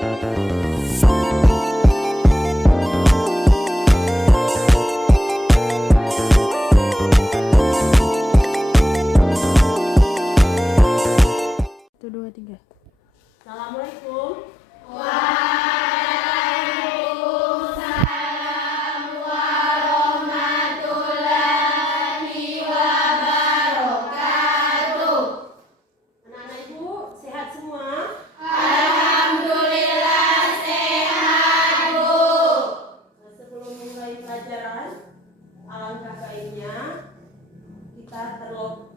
Assalamualaikum. Waalaikumsalam warahmatullahi wabarakatuh. Anak-anak ibu sehat semua? Alhamdulillah sehat, Bu. Sebelum mulai pelajaran, alangkah baiknya kita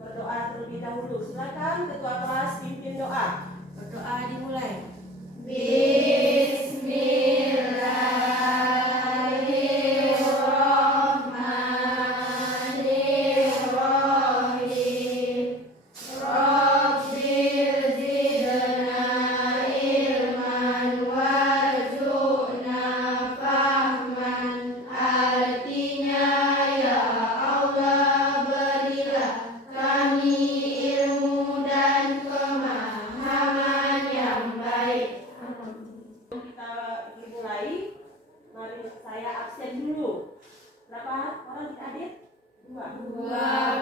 berdoa terlebih dahulu. Silakan ketua kelas pimpin doa. Berdoa dimulai. Bismillahirrahmanirrahim. Rabbil zidna ilman warzuqna fahman. Artinya, ya Allah, berilah kami ilmu dan pemahaman yang baik. Kita dimulai. Mari saya absen dulu. Berapa orang tidak hadir? Dua.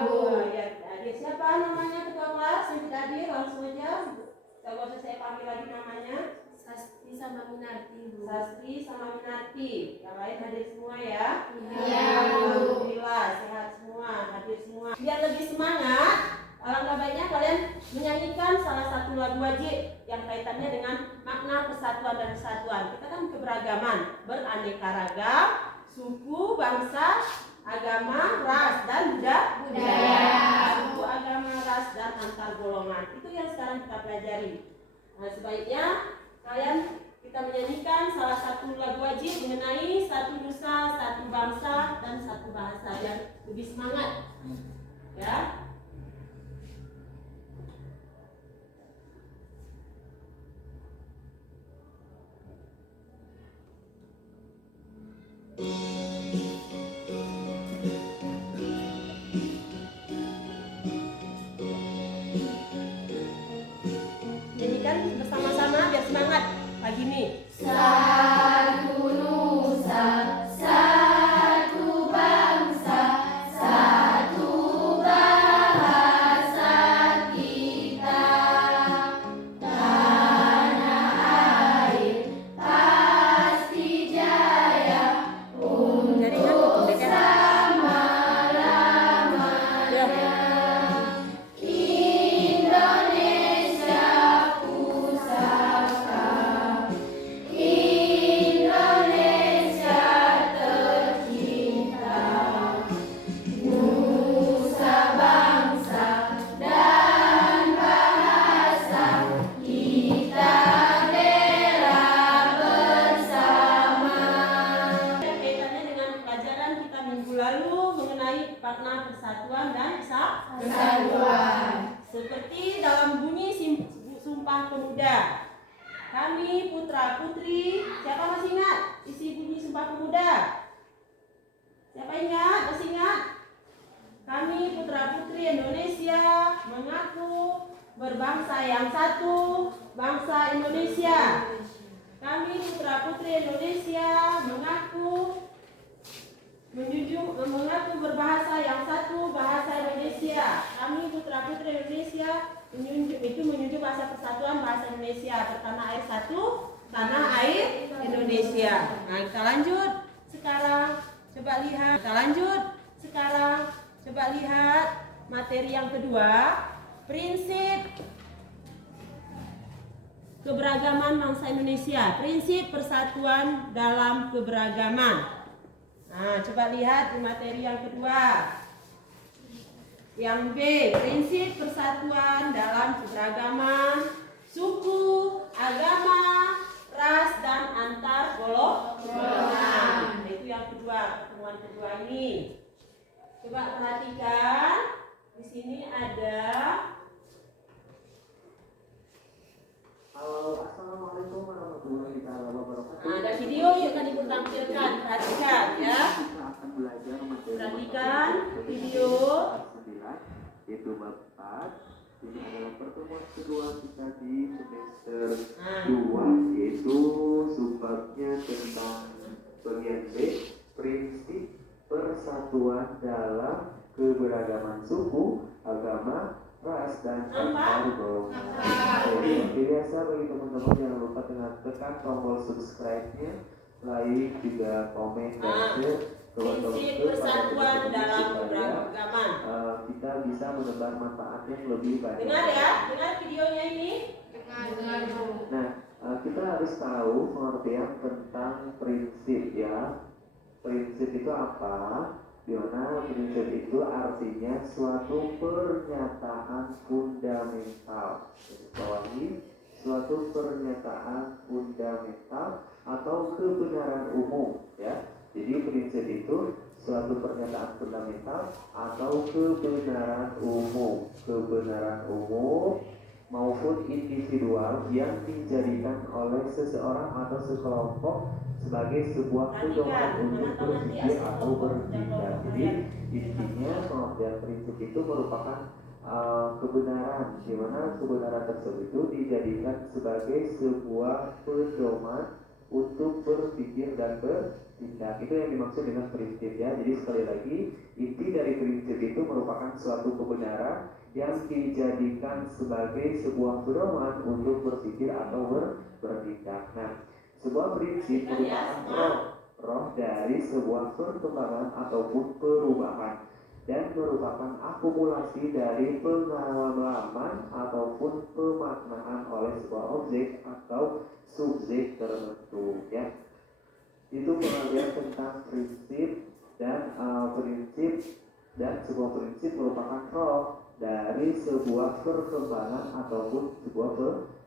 Bu. Ya, tidak hadir. Siapa namanya ketua kelas yang tidak hadir? Langsung aja. Tidak usah saya panggil lagi namanya. Sasti sama Minarti, Bu. Sastri sama Minarti. Yang lain hadir semua ya? Iya, Bu. Alhamdulillah sehat semua, hadir semua. Biar lebih semangat, alangkah baiknya kalian menyanyikan salah satu lagu wajib yang kaitannya dengan makna persatuan dan kesatuan. Kita kan keberagaman, beraneka ragam, suku, bangsa, agama, ras, dan budaya. Suku, agama, ras, dan antar golongan. Itu yang sekarang kita pelajari. Nah, sebaiknya kalian kita menyanyikan salah satu lagu wajib mengenai satu nusa, satu bangsa, dan satu bahasa yang lebih semangat. Ya. Nyanyikan bersama-sama biar semangat pagi ini. Satu nusa, satu bangsa, satu bahasa kita. Tanah air pasti jaya untuk selama-lamanya. Indonesia pusaka, Indonesia tercinta, nusa bangsa dan bahasa kita bela bersama. Kaitannya dengan pelajaran kita minggu lalu mengenai makna persatuan dan Kesatuan. Seperti dalam bunyi Sumpah Pemuda. Kami putra putri, siapa masih ingat isi bunyi Sumpah Pemuda? Siapa ingat? Masih ingat? Kami putra putri Indonesia mengaku berbangsa yang satu, bangsa Indonesia. Kami putra putri Indonesia mengaku berbahasa yang satu, bahasa Indonesia. Kami putra putri Indonesia menunjuk bahasa persatuan, bahasa Indonesia. Bertanah air satu, tanah air Indonesia. Nah, kita lanjut sekarang. Coba lihat. Kita lanjut sekarang. Coba lihat materi yang kedua. Prinsip keberagaman bangsa Indonesia. Prinsip persatuan dalam keberagaman. Nah, coba lihat di materi yang kedua. Yang B, prinsip persatuan dalam keberagaman, suku, agama, ras, dan antar golongan. Nah, itu yang kedua, pertemuan kedua ini. Coba perhatikan, di sini ada. Halo, assalamualaikum warahmatullahi wabarakatuh. Nah, ada video yang tadi tampilkan, perhatikan ya. Kita akan belajar materi Perhatikan video. 9, yaitu bab 4. Ini adalah pertemuan kedua kita di semester 2, yaitu babnya tentang bagian B, prinsip persatuan dalam keberagaman suku, agama, ras, dan antar golongan. Seperti biasa bagi teman-teman jangan lupa dengan tekan tombol subscribe-nya, like, juga komen dan share ke prinsip persatuan dalam keberagaman. Kita bisa menebar manfaat yang lebih banyak. Dengar ya, dengar videonya ini. Nah, kita harus tahu pengertian tentang prinsip ya. Prinsip itu apa? Di mana prinsip itu artinya suatu pernyataan fundamental. Bawahi, suatu pernyataan fundamental atau kebenaran umum ya. Jadi prinsip itu suatu pernyataan fundamental atau kebenaran umum maupun individual yang dijadikan oleh seseorang atau sekelompok sebagai sebuah pedoman untuk berpikir atau bertindak. Jadi intinya pengertian prinsip itu merupakan kebenaran, di mana kebenaran tersebut itu dijadikan sebagai sebuah pedoman untuk berpikir dan bertindak. Itu yang dimaksud dengan prinsip ya. Jadi sekali lagi, inti dari prinsip itu merupakan suatu kebenaran yang dijadikan sebagai sebuah pedoman untuk berpikir atau bertindak. Nah, sebuah prinsip merupakan roh dari sebuah perkembangan ataupun perubahan dan merupakan akumulasi dari pengalaman ataupun pemaknaan oleh sebuah objek atau subjek tertentu ya. Itu pengertian tentang prinsip dan sebuah prinsip merupakan roh dari sebuah perkembangan ataupun sebuah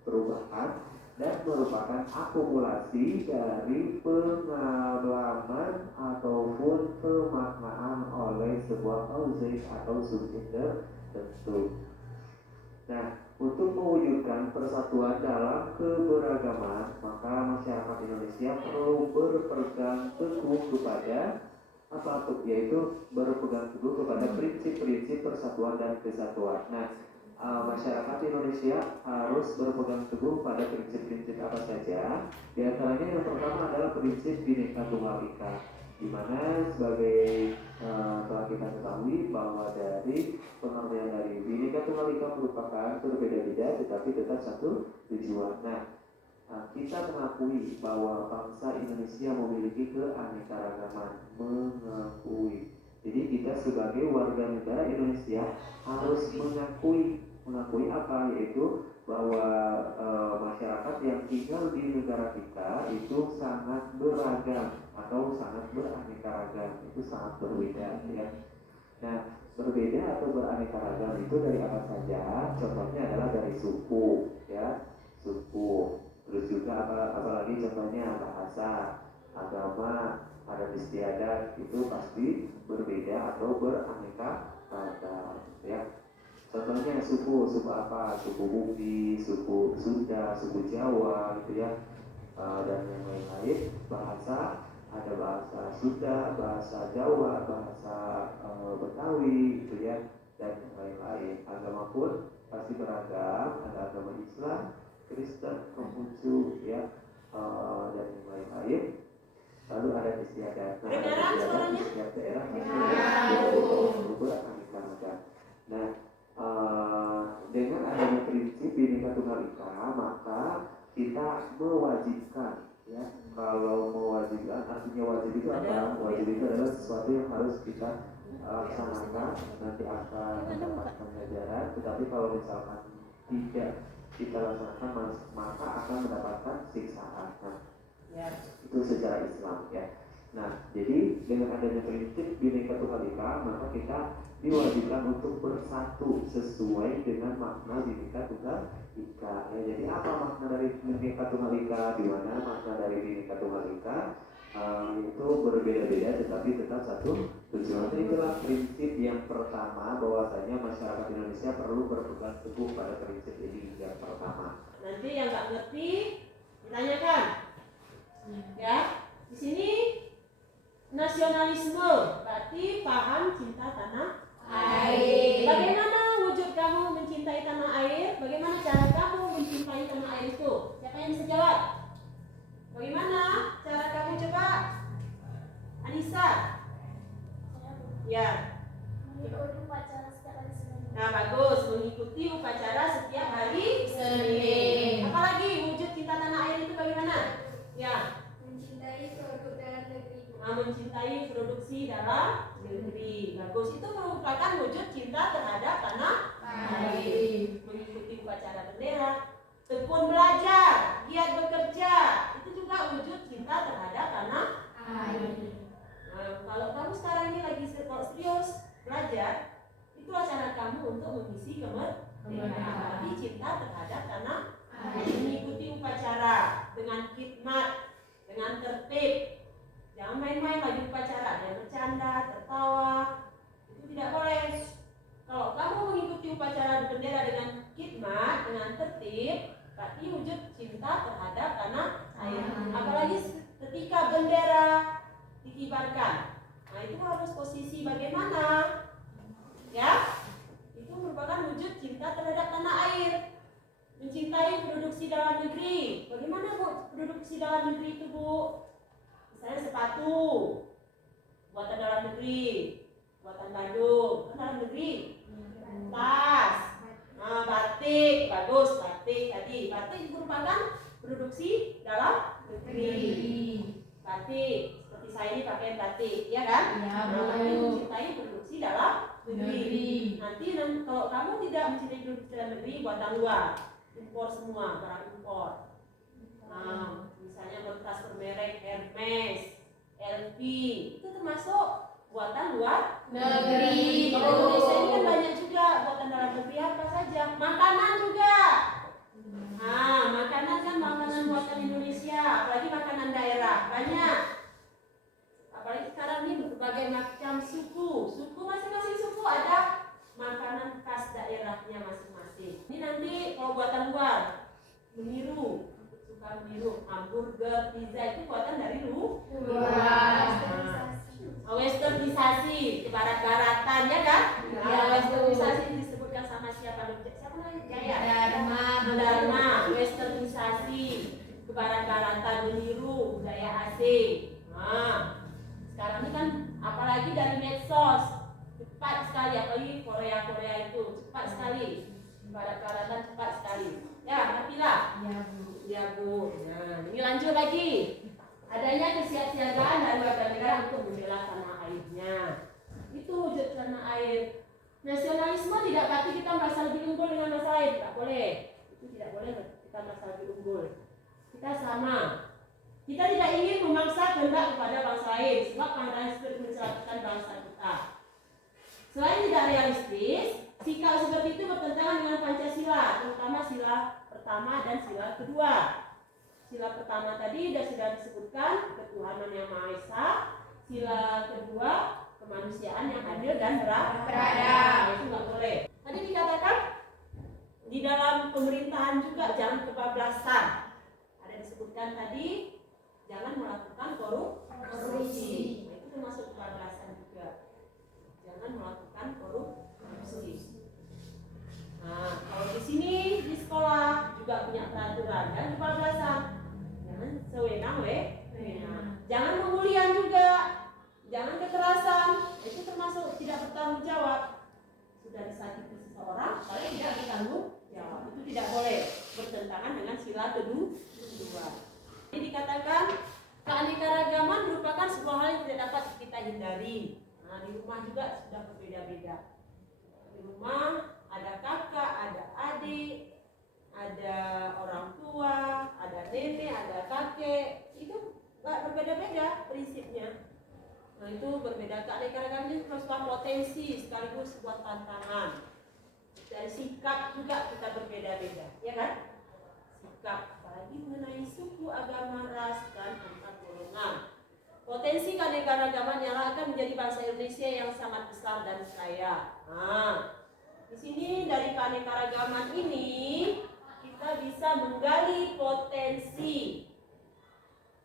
perubahan dan merupakan akumulasi dari pengalaman ataupun pemaknaan oleh sebuah objek atau subjek tertentu. Nah, untuk mewujudkan persatuan dalam keberagaman, maka masyarakat Indonesia perlu berpegang teguh kepada apa tuh? Yaitu berpegang teguh kepada prinsip-prinsip persatuan dan kesatuan. Nah, masyarakat Indonesia harus berpegang teguh pada prinsip-prinsip apa saja. Di antaranya yang pertama adalah prinsip Bhinneka Tunggal Ika, di mana sebagai telah kita ketahui bahwa dari pengertian dari Bhinneka Tunggal Ika merupakan berbeda-beda tetapi tetap satu tujuan. Nah, kita mengakui bahwa bangsa Indonesia memiliki keanekaragaman, mengakui. Jadi kita sebagai warga negara Indonesia harus mengakui apa, yaitu bahwa masyarakat yang tinggal di negara kita itu sangat beragam atau sangat beraneka ragam, itu sangat berbeda ya. Nah, berbeda atau beraneka ragam itu dari apa saja? Contohnya adalah dari suku ya, suku. Terus juga apalagi contohnya bahasa, agama, adat istiadat itu pasti berbeda atau beraneka ragam ya. Contohnya suku apa? Suku Bugis, suku Sunda, suku Jawa gitu ya, dan yang lain-lain. Bahasa, ada bahasa Sunda, bahasa Jawa, bahasa Betawi gitu ya, dan yang lain-lain. Agama pun pasti beragam, ada agama Islam, Kristen, Konghucu ya, dan yang lain-lain. Lalu ada istiadat. Nah, istiadat di setiap daerah pasti beraneka ragam. Nah, dengan adanya prinsip Bhinneka Tunggal Ika, maka kita mewajibkan ya. Kalau mewajibkan artinya wajib itu apa? Wajib itu adalah sesuatu yang harus kita laksanakan, nanti akan mendapatkan ganjaran. Tetapi kalau misalkan tidak kita laksanakan, maka akan mendapatkan siksaan. Nah, itu secara Islam ya. Nah, jadi dengan adanya prinsip Bhinneka Tunggal Ika, maka kita diwajibkan untuk bersatu sesuai dengan makna Bhinneka Tunggal Ika. Ya, jadi apa makna dari Bhinneka Tunggal Ika? Di mana makna dari Bhinneka Tunggal Ika itu berbeda-beda tetapi tetap satu tujuan. Itulah prinsip yang pertama, bahwasanya masyarakat Indonesia perlu berpegang teguh pada prinsip ini yang pertama. Nanti yang nggak ngerti ditanyakan. Ya, di sini nasionalisme berarti paham cinta tanah air. Bagaimana wujud kamu mencintai tanah air? Bagaimana cara kamu mencintai tanah air itu? Siapa yang bisa jawab? Bagaimana? produksi dalam negeri. Bagus, itu merupakan wujud cinta terhadap tanah air. Mengikuti upacara bendera, tekun belajar, giat bekerja, itu juga wujud cinta terhadap tanah air. Nah, kalau kamu sekarang ini lagi serius belajar, itulah cara kamu untuk mengisi kemerdekaan. Tapi cinta terhadap tanah air. Mengikuti upacara dengan khidmat, dengan tertib. Jangan main-main lagi upacara, ada yang bercanda, tertawa, itu tidak boleh. Kalau kamu mengikuti upacara bendera dengan khidmat, dengan tertib, berarti wujud cinta terhadap tanah air. Apalagi ketika bendera dikibarkan, nah itu harus posisi bagaimana? Ya, itu merupakan wujud cinta terhadap tanah air. Mencintai produksi dalam negeri. Bagaimana Bu produksi dalam negeri itu Bu? Misalnya sepatu buatan dalam negeri, buatan Bandung, kan dalam negeri. Tas, nah batik, bagus batik tadi. Batik merupakan produksi dalam negeri. Batik, seperti saya ini pakai batik, ya kan? Ya, tapi mencintai produksi dalam negeri. Nanti kalau kamu tidak mencintai produksi dalam negeri, buatan luar, impor semua, barang impor. Nah, misalnya berkas bermerek Hermes, LV, itu termasuk buatan luar negeri. Kalau Indonesia ini kan banyak juga buatan dalam negeri, apa saja. Makanan juga. Nah, makanan kan makanan buatan Indonesia, apalagi makanan daerah banyak. Apalagi sekarang ini berbagai macam suku masing-masing suku ada makanan khas daerahnya masing-masing. Ini nanti kalau buatan luar, meniru, hamburger, pizza itu buatan dari luar. Westernisasi, kebarat-baratan, ya kan? Westernisasi disebutkan sama siapa lagi? Jaya. Dharma, westernisasi, kebarat-baratan, meniru budaya asing. Nah, sekarang ini kan apalagi dari medsos, cepat sekali, apalagi Korea itu cepat sekali, kebarat-baratan cepat sekali. Ya, ngertilah? Ya Bu. Nah, ini lanjut lagi. Adanya kesiapsiagaan dari warga negara untuk membela tanah airnya. Itu wujud tanah air. Nasionalisme tidak berarti kita merasa lebih unggul dengan bangsa lain, tidak boleh. Itu tidak boleh kita merasa lebih unggul. Kita sama. Kita tidak ingin memaksa kehendak kepada bangsa lain, sebab pandangan seperti mencelakakan bangsa kita. Selain tidak realistis, sikap seperti itu bertentangan dengan Pancasila, terutama sila pertama dan sila kedua. Sila pertama tadi sudah disebutkan ketuhanan yang Maha Esa. Sila kedua kemanusiaan yang adil dan beradab. Itu nggak boleh. Tadi dikatakan di dalam pemerintahan juga jangan kebablasan. Ada disebutkan tadi jangan melakukan korupsi. Nah, itu termasuk kebablasan juga. Jangan melakukan korupsi. Nah, kalau di sini di sekolah juga punya peraturan dan kebablasan. Jangan sewenang-wenang. Jangan pembulian juga. Jangan kekerasan. Itu termasuk tidak bertanggung jawab. Sudah disakiti seseorang, kalau tidak bertanggung jawab. Itu tidak boleh, bertentangan dengan sila kedua. Ini dikatakan keanekaragaman merupakan sebuah hal yang tidak dapat kita hindari. Nah, di rumah juga sudah berbeda-beda. Di rumah ada kakak, ada adik, ada orang tua, ada nenek, ada kakek. Itu berbeda-beda prinsipnya. Nah, itu berbeda. Keanekaragaman itu sebuah potensi sekaligus sebuah tantangan. Dari sikap juga kita berbeda-beda, ya kan? Sikap, apalagi mengenai suku, agama, ras, dan antar golongan. Potensi keanekaragaman yang akan menjadi bangsa Indonesia yang sangat besar dan kaya. Nah, di sini dari keanekaragaman ini kita bisa menggali potensi,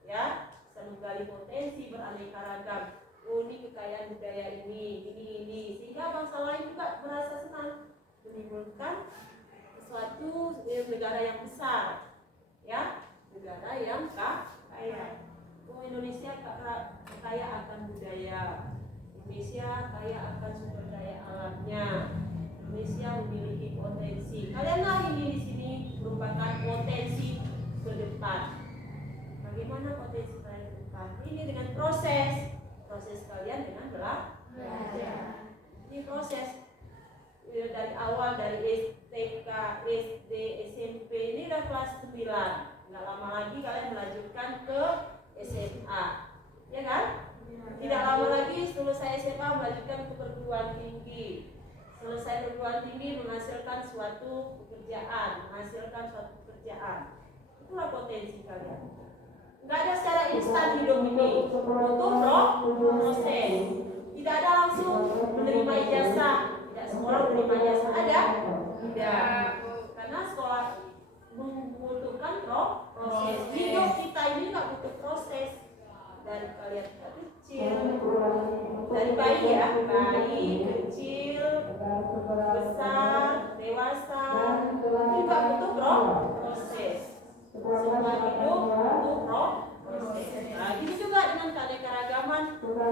ya, bisa menggali potensi beraneka ragam. Oh, ini kekayaan budaya ini, sehingga bangsa lain juga merasa senang menimbulkan sesuatu negara yang besar, ya, negara yang kaya. Oh, Indonesia kaya akan budaya, Indonesia kaya akan sumber daya alamnya. Indonesia memiliki potensi. Kalian ini di sini merupakan potensi ke depan. Bagaimana potensi kalian ke depan? Ini dengan proses proses kalian dengan belajar. Ini proses dari awal, dari TK, SD, SMP, ini udah kelas 9. Nggak lama lagi kalian melanjutkan ke SMA, ya kan? Tidak lama lagi selesai SMA melanjutkan ke perguruan tinggi. Selesai perguruan tinggi menghasilkan suatu pekerjaan, itulah potensi kalian. Nggak ada secara instan hidup ini, butuh proses. Tidak ada langsung menerima ijazah. Tidak semua orang menerima ijazah, ada? Tidak, karena sekolah membutuhkan proses. Hidup kita ini nggak butuh proses. Dari kalian kecil, dari bayi ya, bayi, kecil, besar, dewasa, juga butuh proses. Semua hidup butuh proses. Nah, ini juga dengan keanekaragaman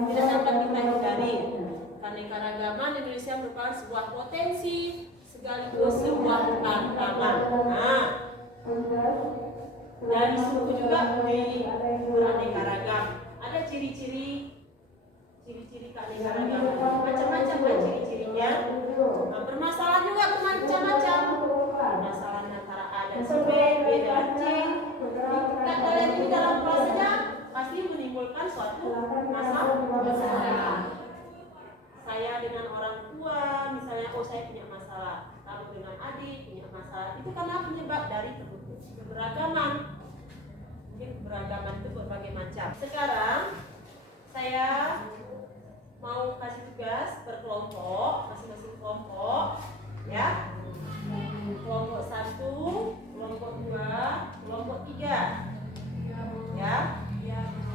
tidak dapat kita hindari. Keanekaragaman Indonesia merupakan sebuah potensi sekaligus sebuah tantangan. Nah, dari suku juga beraneka ragam. Ada ciri-ciri keanekaragaman. Macam-macam kan ciri-cirinya. Nah, permasalahan juga bermacam-macam. Permasalahan antara A dan si B dan C. Kalian ini dalam prosesnya pasti menimbulkan suatu masalah. Saya dengan orang tua, misalnya, saya punya masalah. Kamu dengan adik punya masalah. Itu karena penyebab dari keberagaman. Mungkin keberagaman itu berbagai macam. Sekarang saya mau kasih tugas per kelompok, masing-masing kelompok, ya. Kelompok 1, kelompok 2, kelompok 3. Ya.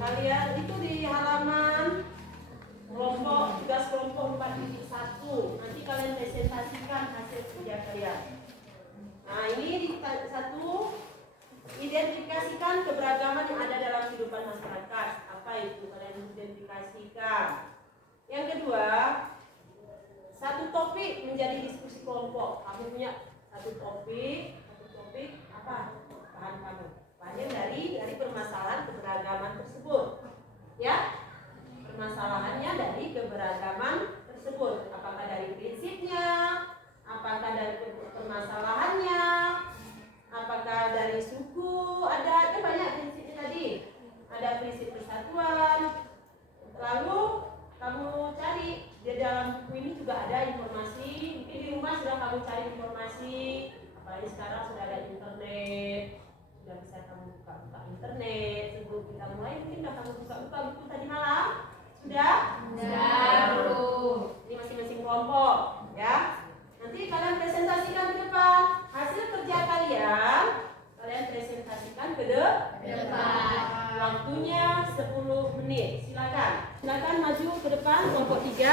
Kalian itu di halaman tugas kelompok 4.1. Nanti kalian presentasikan hasil kerja kalian. Nah, ini di 1, identifikasikan keberagaman yang ada dalam kehidupan masyarakat. Apa itu kalian identifikasikan? Yang kedua, satu topik menjadi diskusi kelompok. Kamu punya satu topik apa? Bahan kamu. Bahannya dari permasalahan keberagaman tersebut. Ya? Permasalahannya dari keberagaman tersebut. Apakah dari prinsipnya? Apakah dari permasalahannya? Apakah dari suku? Ada banyak prinsipnya tadi. Ada prinsip persatuan. Lalu kamu cari di dalam buku ini juga ada informasi. Mungkin di rumah sudah kamu cari informasi. Apalagi sekarang sudah ada internet. Sudah bisa kamu buka internet. Sebelum kita mulai mungkin sudah kamu buka buku tadi malam. Sudah? Ini masing-masing kelompok, ya. Nanti kalian presentasikan ke depan hasil kerja kalian presentasikan ke depan. Waktunya 10 menit. Silakan maju ke depan kelompok 3.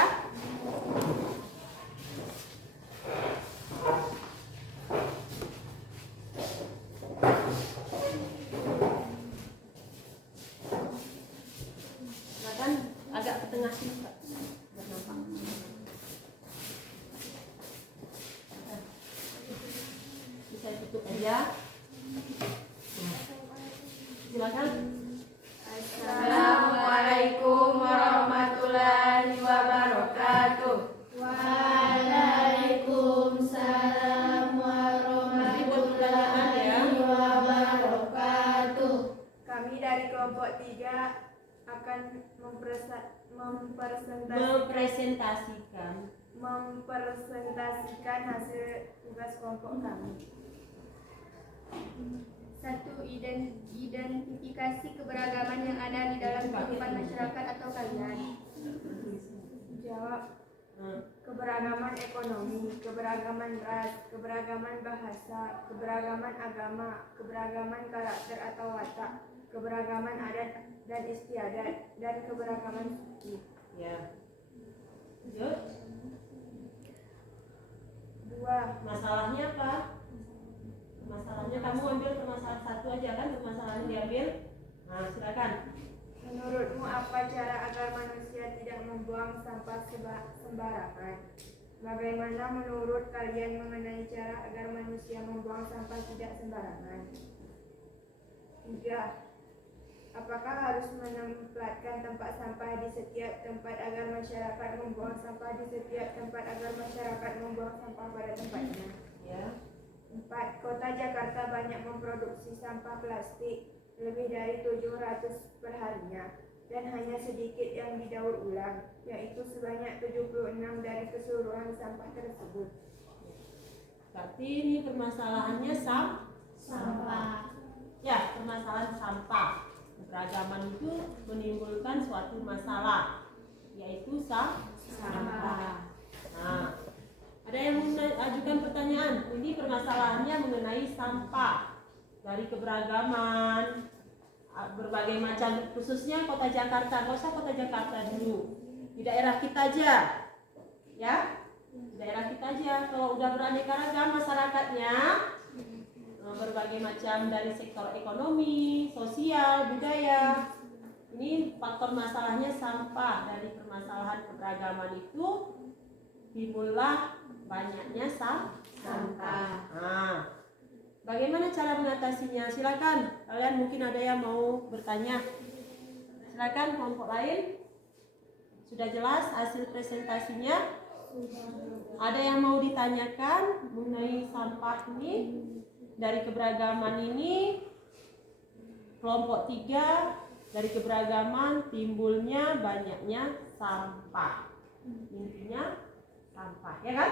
Silakan agak ke tengah sini, Pak. Biar nampak. Bisa tutup aja. Silakan. Assalamualaikum warahmatullahi wabarakatuh. Waalaikumsalam warahmatullahi wabarakatuh. Kami dari kelompok 3 akan mempresentasikan hasil tugas kelompok kami. 1. Identifikasi keberagaman yang ada di dalam kehidupan masyarakat atau kalian. Jawab. Keberagaman ekonomi, keberagaman ras, keberagaman bahasa, keberagaman agama, keberagaman karakter atau watak, keberagaman adat dan istiadat, dan keberagaman suku. Ya. Lanjut. 2. Masalahnya apa? Masalahnya kamu ambil permasalahan satu aja kan, permasalahan diambil. Nah, silakan. Menurutmu apa cara agar manusia tidak membuang sampah sembarangan? Bagaimana menurut kalian mengenai cara agar manusia membuang sampah tidak sembarangan? 3. Apakah harus menempatkan tempat sampah di setiap tempat agar masyarakat membuang sampah di setiap tempat agar masyarakat membuang sampah pada tempatnya? Ya. 4. Kota Jakarta banyak memproduksi sampah plastik lebih dari 700 perharinya dan hanya sedikit yang didaur ulang, yaitu sebanyak 76 dari keseluruhan sampah tersebut. Berarti ini permasalahannya sampah. Ya, permasalahan sampah. Keberagaman itu menimbulkan suatu masalah, yaitu sampah. Nah, ada yang mengajukan pertanyaan, ini permasalahannya mengenai sampah dari keberagaman berbagai macam, khususnya kota Jakarta. Nggak usah kota Jakarta dulu, di daerah kita aja, ya, di daerah kita aja. Kalau udah beraneka ragam masyarakatnya, berbagai macam dari sektor ekonomi, sosial, budaya, ini faktor masalahnya sampah. Dari permasalahan keberagaman itu timbullah banyaknya sampah. Nah, bagaimana cara mengatasinya? Silakan, kalian mungkin ada yang mau bertanya. Silakan kelompok lain. Sudah jelas hasil presentasinya? Ada yang mau ditanyakan mengenai sampah ini? Dari keberagaman ini, kelompok 3, dari keberagaman timbulnya banyaknya sampah. Intinya sampah, ya kan?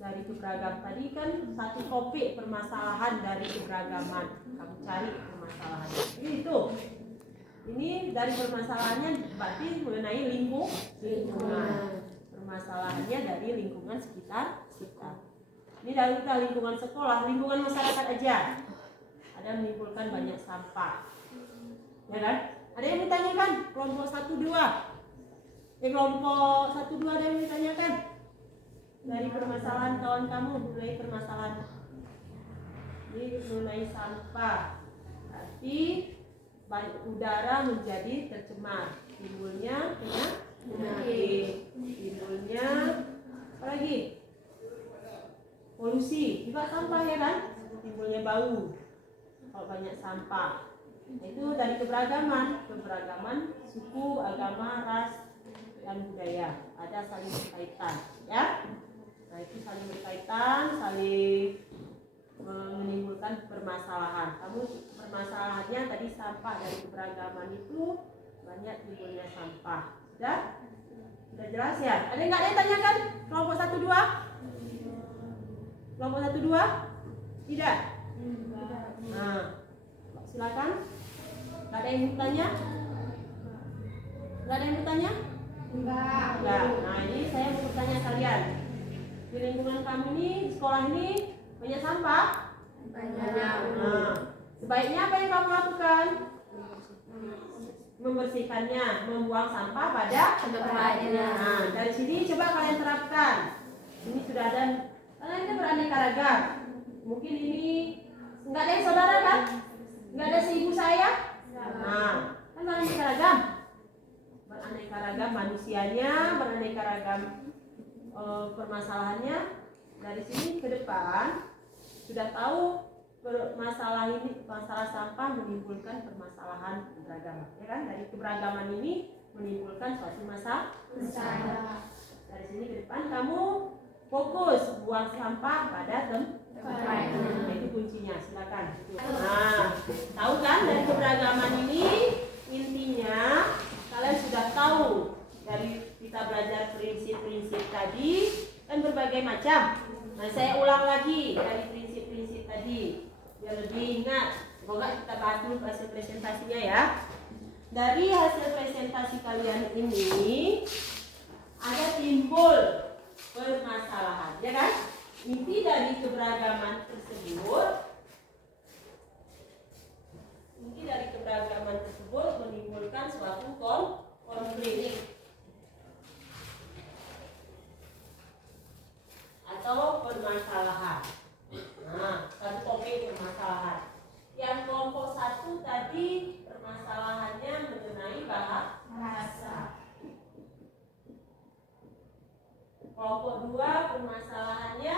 Dari keberagaman tadi kan satu topik permasalahan dari keberagaman. Kamu cari permasalahannya. Itu. Ini dari permasalahannya berarti mengenai lingkungan. Permasalahannya dari lingkungan sekitar. Ini dari lingkungan sekolah, lingkungan masyarakat aja. Ada menimbulkan banyak sampah. Ya kan? Ada yang ditanyakan? Kelompok 1-2. Kelompok 1-2 ada yang ditanyakan? Dari permasalahan kawan kamu mengenai permasalahan ini mengenai sampah. Berarti udara menjadi tercemar, timbulnya penyakit, timbulnya apa lagi? Polusi, juga sampah, ya kan? Timbulnya bau kalau banyak sampah. Itu dari keberagaman suku, agama, ras, dan budaya. Ada saling berkaitan, ya. Nah, itu saling berkaitan, saling menimbulkan permasalahan. Kamu permasalahannya tadi sampah, dari keberagaman itu banyak timbulnya sampah. Sudah jelas ya? Ada nggak ada yang tanyakan? Kelompok 1-2? Kelompok 1-2? Tidak? Nah, silakan. Nggak ada yang bertanya? Nggak ada yang bertanya? Enggak. Nah, ini saya mau bertanya kalian. Di lingkungan kamu ini, sekolah ini banyak sampah? Banyak. Nah, sebaiknya apa yang kamu lakukan? Membersihkannya, membuang sampah pada tempatnya. Nah, dari sini coba kalian terapkan. Ini sudah ada, karena ini beraneka ragam. Mungkin ini nggak ada yang saudara kan? Nggak ada si ibu saya? Nah, kan beraneka ragam. Beraneka ragam manusianya, beraneka ragam permasalahannya. Dari sini ke depan sudah tahu masalah ini, masalah sampah menimbulkan permasalahan keberagaman, ya kan? Dari keberagaman ini menimbulkan suatu masalah. Dari sini ke depan kamu fokus buang sampah pada tempatnya. Itu kuncinya, silakan. Nah, tahu kan dari keberagaman ini intinya kalian sudah tahu. Dari kita belajar prinsip-prinsip tadi kan berbagai macam. Nah, saya ulang lagi dari prinsip-prinsip tadi biar lebih ingat. Semoga kita bahas dulu hasil presentasinya ya. Dari hasil presentasi kalian ini ada timbul permasalahan, ya kan? Inti dari keberagaman tersebut menimbulkan suatu konflik atau permasalahan. Nah, satu topik permasalahan. Yang kelompok 1 tadi permasalahannya mengenai bahasa. Kelompok 2 permasalahannya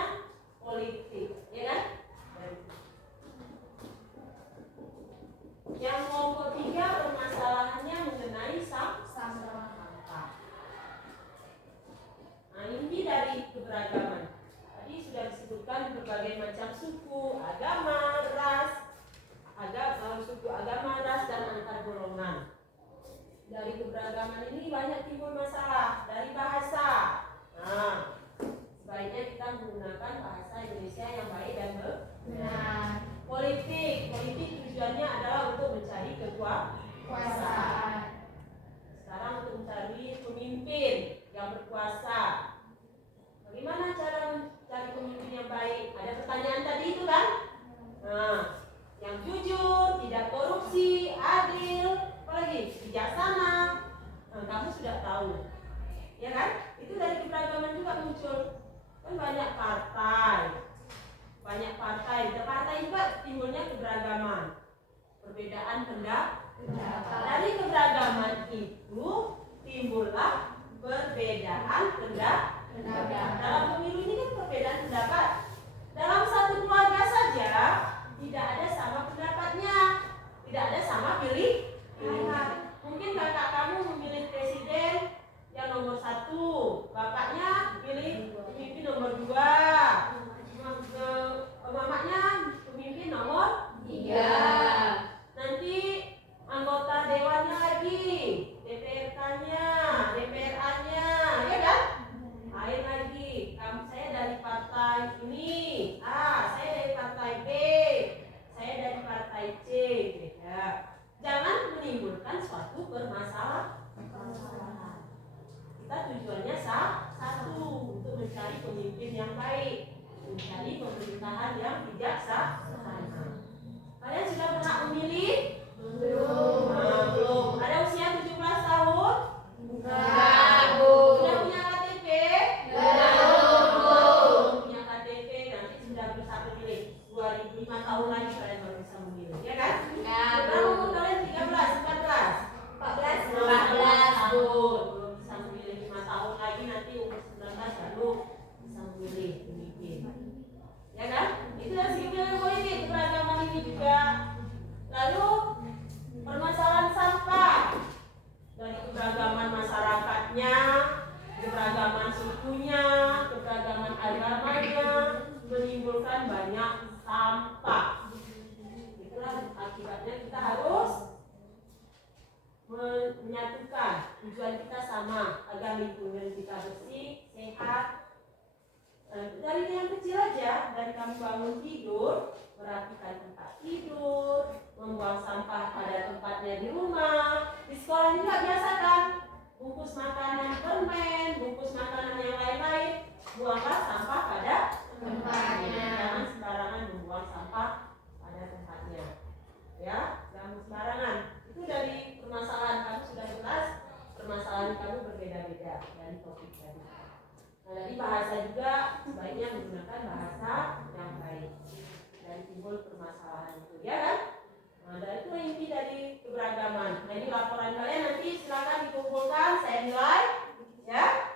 politik, ya kan? Yang kelompok 3 permasalahannya mengenai sampah. Nah, inti dari keberagaman. Tadi sudah disebutkan berbagai macam suku, agama, ras, dan antar golongan. Dari keberagaman ini banyak timbul masalah dari bahasa. Nah, sebaiknya kita menggunakan bahasa Indonesia yang baik dan benar. Politik tujuannya adalah untuk mencari kekuasaan. Sekarang untuk mencari pemimpin yang berkuasa. Bagaimana cara mencari pemimpin yang baik? Ada pertanyaan tadi itu kan? Nah, yang jujur, tidak korupsi, adil, apalagi bijaksana. Nah, kamu sudah tahu, ya kan? Itu dari keberagaman juga muncul. Kan banyak partai. Partai juga timbulnya keberagaman. Perbedaan pendapat. Dari keberagaman itu timbullah perbedaan pendapat. Dalam pemilu ini kan perbedaan pendapat. Dalam satu keluarga saja tidak ada sama pendapatnya, tidak ada sama pilihan. Mungkin kakak kamu memilih presiden yang nomor 1, bapaknya pilih pemimpin nomor 2, mamanya pemimpin nomor 3. Nanti anggota dewannya lagi, DPRK-nya, DPRA-nya, ya kan? Lain lagi, saya dari partai ini, saya dari partai B, saya dari partai C, beda. Jangan menimbulkan suatu permasalahan. Kita tujuannya satu, untuk mencari pemimpin yang baik, mencari pemerintahan yang bijaksana. Kalian sudah pernah memilih? Belum. Belum. Ada usia 17 tahun? Enggak. Sudah punya KTP? Belum. Punya KTP, nanti sudah bisa memilih. 2005 tahun lagi kalian baru bisa memilih, ya kan? Berapa umur kalian? 13, 14? 14 tahun. Belum bisa memilih 5 tahun lagi, nanti umur 19 baru bisa memilih pemimpin. Ya kan? Itu dari segi pilihan politik, keberagaman ini juga. Lalu permasalahan sampah, dari keberagaman masyarakatnya, keberagaman sukunya, keberagaman agamanya, menimbulkan banyak sampah. Itulah akibatnya kita harus menyatukan. Tujuan kita sama, agar lingkungan kita bersih, sehat. Dari yang kecil aja, dari kamu bangun tidur, merapikan tempat tidur, membuang sampah pada tempatnya di rumah. Di sekolah juga biasa kan, bungkus makanan permen, bungkus makanan yang lain-lain, buanglah sampah pada tempatnya. Jangan sembarangan membuang sampah pada tempatnya. Ya, jangan sembarangan. Itu dari permasalahan kamu sudah jelas, permasalahan kamu berbeda-beda dari topik tadi. Nah, dari bahasa juga sebaiknya menggunakan bahasa yang baik dan timbul permasalahan itu, ya kan? Nah, itu inti dari keberagaman. Nah, ini laporan kalian nanti silakan dikumpulkan, saya nilai, ya.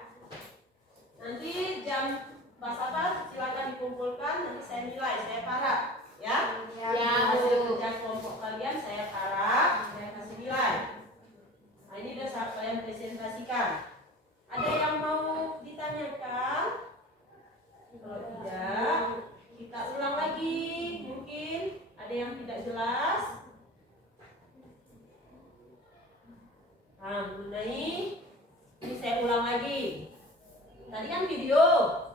Nanti jam pas apa silakan dikumpulkan, nanti saya nilai, saya paraf, ya. Hasil kerja kelompok kalian saya paraf, saya kasih nilai. Nah, ini sudah kalian presentasikan. Ada yang mau ditanyakan? Kalau tidak, kita ulang lagi. Mungkin ada yang tidak jelas. Nah, mengenai ini saya ulang lagi. Tadi kan video.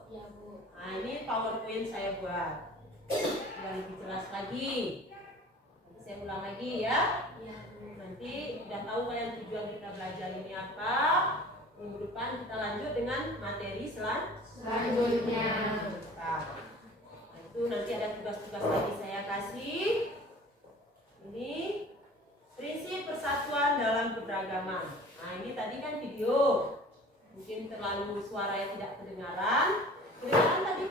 Ya, Bu. Nah, ini PowerPoint saya buat. Biar lebih jelas lagi. Nanti saya ulang lagi ya. Ya, Bu. Nanti udah tahu kalian tujuan kita belajar ini apa. Minggu depan kita lanjut dengan materi selanjutnya. Nah, itu nanti ada tugas-tugas lagi saya kasih. Ini prinsip persatuan dalam keberagaman. Nah, ini tadi kan video, mungkin terlalu suara yang tidak kedengaran. Kedengaran tadi